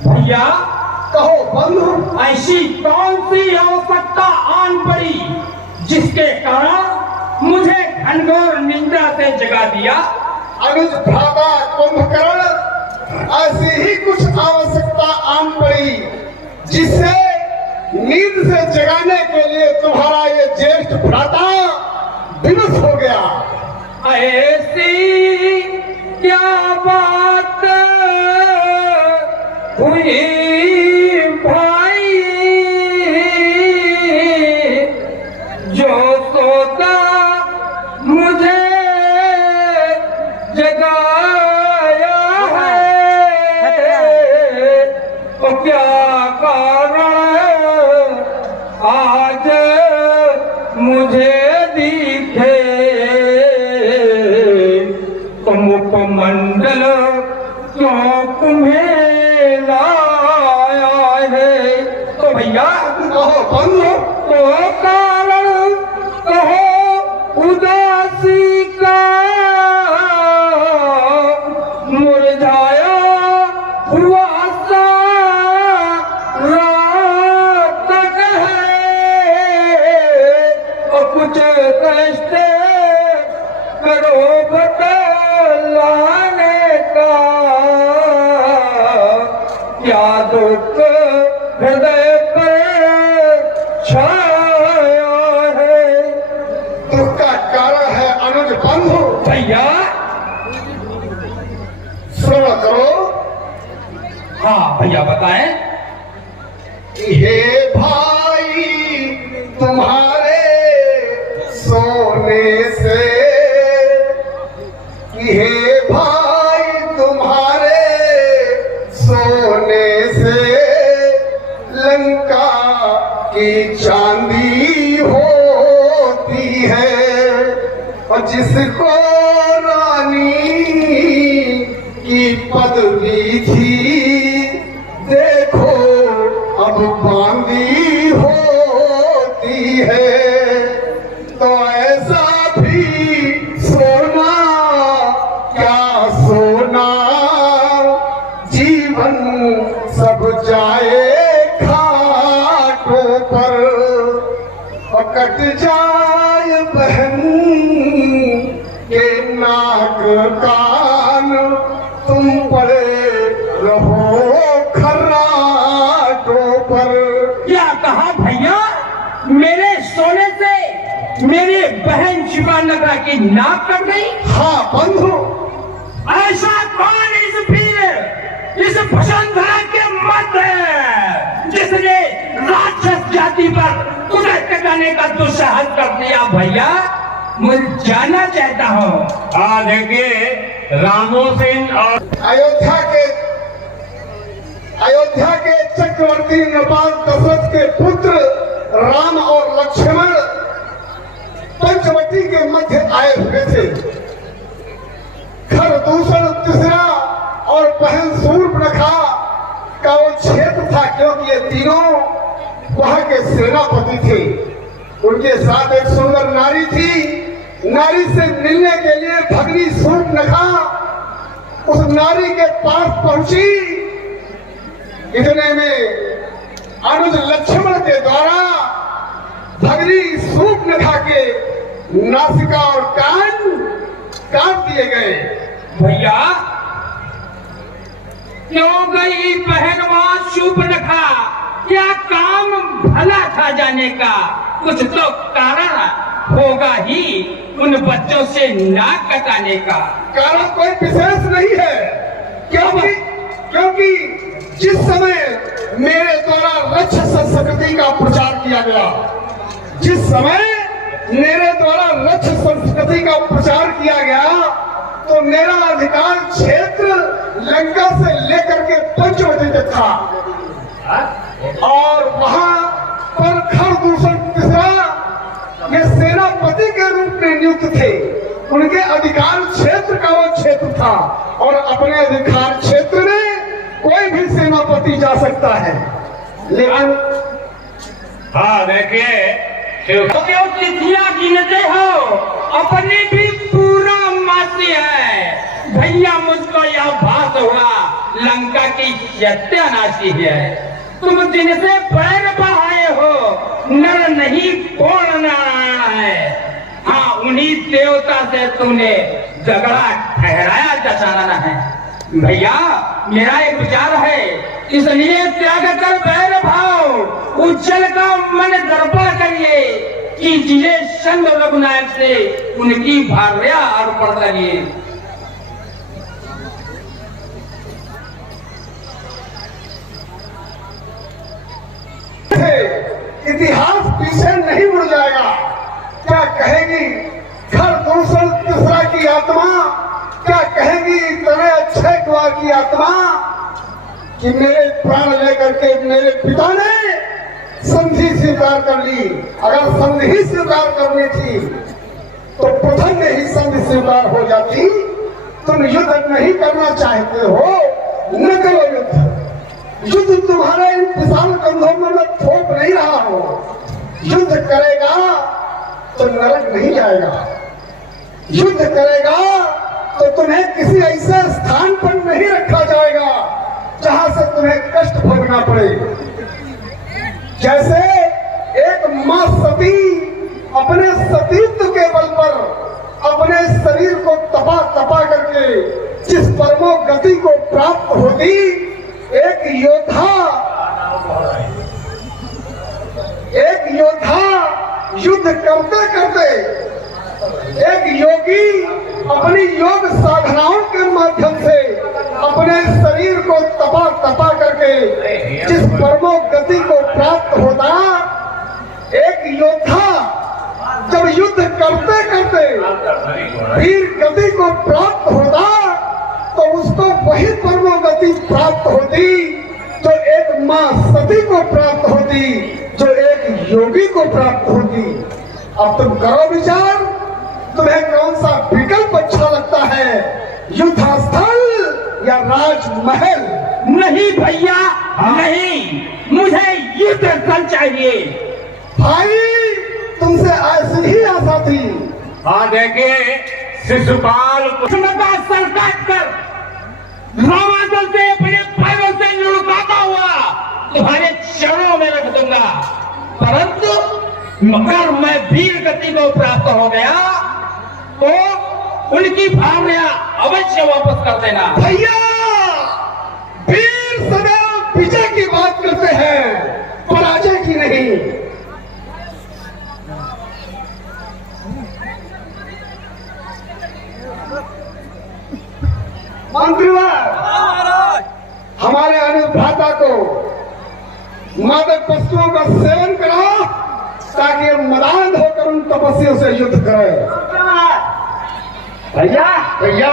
भैया कहो बंधु, ऐसी कौन सी आवश्यकता आन पड़ी जिसके कारण मुझे घनघोर निंदा से जगा दिया? अनुज भ्राता कुंभकर्ण, ऐसी ही कुछ आवश्यकता आन पड़ी जिससे नींद से जगाने के लिए तुम्हारा ये ज्येष्ठ भ्राता विवश हो गया। ऐसी क्या बात हुई भाई जो सोता मुझे जगाया है, और क्या कारण आज मुझे दिखे तो मुखमंडल क्यों तुम्हें लाया है? तो भैया कहो बंधु, तो कारण कहो उदासी का मुरझाया हुआ सा रात तक है, और कुछ कष्ट करो बतलाने का, क्या दुख हृदय पर छाया है? दुख का कारण है अनुज बंधु। भैया श्रवण करो। हाँ भैया बताएं। हे भाई तुम्हारे सोने से, हे भाई तुम्हारे सोने से लंका की चांदी होती है, और जिसको रानी की पदवी थी देखो अब बांदी होती है। तो ऐसा भी सोना क्या सोना, जीवन सब जाए घाटों पर, और कट जाए बहन के नाक कान, तुम पड़े रहो खर्राटों पर। क्या कहा भैया? मेरे सोने से मेरी बहन शिवानगरा की नाक कट गई? हाँ बंधु, ऐसा कौन इस वसुंधरा के मध्य है जिसने राक्षस जाति पर कुदरत टकाने का दुस्साहस कर दिया? भैया मुझे जानना चाहता हूँ। देखिए, रामो सिंह और अयोध्या के चक्रवर्ती नृपाल दशरथ के पुत्र राम और लक्ष्मण पंचवटी के मध्य आए हुए थे। खरदूषण तीसरा और बहन शूर्पणखा का वो क्षेत्र था, क्योंकि ये तीनों वहां के सेनापति थे। उनके साथ एक सुंदर नारी थी। नारी से मिलने के लिए भगनी शूर्पणखा उस नारी के पास पहुंची। इतने में अनुज लक्ष्मण के द्वारा भगनी शूर्पणखा के नासिका और कान काट दिए गए। भैया क्यों गई बहनवा शूर्पणखा? क्या काम भला था जाने का? कुछ तो कारण होगा ही उन बच्चों से नाक कटाने का। कारण कोई विशेष नहीं है, क्योंकि जिस समय मेरे द्वारा रक्ष संस्कृति का प्रचार किया गया, जिस समय मेरे द्वारा रक्ष संस्कृति का प्रचार किया गया, तो मेरा अधिकार क्षेत्र लंका से लेकर के पंचवटी तक था, और वहां पर खरदूषण तीसरा ये सेनापति के रूप में नियुक्त थे। उनके अधिकार क्षेत्र का वो क्षेत्र था, और अपने अधिकार क्षेत्र में कोई भी सेनापति जा सकता है। लेकिन हाँ देखिए, तिथियां गिनते हो, अपनी भी पूरा मासी है। भैया मुझको यह भास हुआ लंका की सत्यानाशी है। तुम जिनसे पैर बहाए हो नर नहीं कौन नारायण है। हाँ, उन्हीं देवता से तुमने झगड़ा ठहराया दशानन है। भैया मेरा एक विचार है, इसलिए त्याग कर बैर भाव उज्जवल का मन दर्पण करिए, कीजिए संग रघुनायक से उनकी भार्या अर्पण करिए। इतिहास पीछे नहीं मुड़ जाएगा। क्या कहेगी घर दूसर तीसरा की आत्मा, क्या कहेगी तने अक्षय कुमार की आत्मा कि मेरे प्राण लेकर के मेरे पिता ने संधि स्वीकार कर ली। अगर संधि स्वीकार करनी थी तो प्रथम में ही संधि स्वीकार हो जाती। तुम युद्ध नहीं करना चाहते हो, न करो युद्ध। युद्ध तुम्हारे इन विशाल कंधों में मैं थोप नहीं रहा हूं। युद्ध करेगा तो नरक नहीं जाएगा। युद्ध करेगा तो तुम्हें किसी ऐसे स्थान पर नहीं रखा जाएगा जहां से तुम्हें कष्ट भोगना पड़े। जैसे एक मां सती अपने सतीत्व के बल पर अपने शरीर को तपा तपा करके जिस परमो गति को प्राप्त होती, एक योद्धा युद्ध करते करते, एक योगी अपनी योग साधनाओं के माध्यम से अपने शरीर को तपा तपा करके जिस परमो गति को प्राप्त होता, एक योद्धा जब युद्ध करते करते वीर गति को प्राप्त होता तो उसको वही परमो गति प्राप्त होती जो एक मां सती को प्राप्त होती, जो एक योगी को प्राप्त होती। अब तुम करो विचार, तुम्हें कौन सा विकल्प अच्छा लगता है, युद्ध स्थल या राजमहल? नहीं भैया नहीं, मुझे युद्ध स्थल चाहिए। भाई तुमसे ऐसी ही आशा थी। हाँ देखिए, शिशुपाल को सर काट कर रामाचल से अपने पैरों से लुढ़काता हुआ तुम्हारे चरणों में रख दूंगा, परंतु मगर मैं वीर गति को प्राप्त हो गया तो उनकी भावना अवश्य वापस कर देना। भैया वीर सदैव विजय की बात करते हैं, पराजय की नहीं। मंत्रीवर हमारे अनुभाता को मादक वस्तुओं का सेवन कराओ ताकि मदान होकर उन तपस्वियों से युद्ध करें। भैया भैया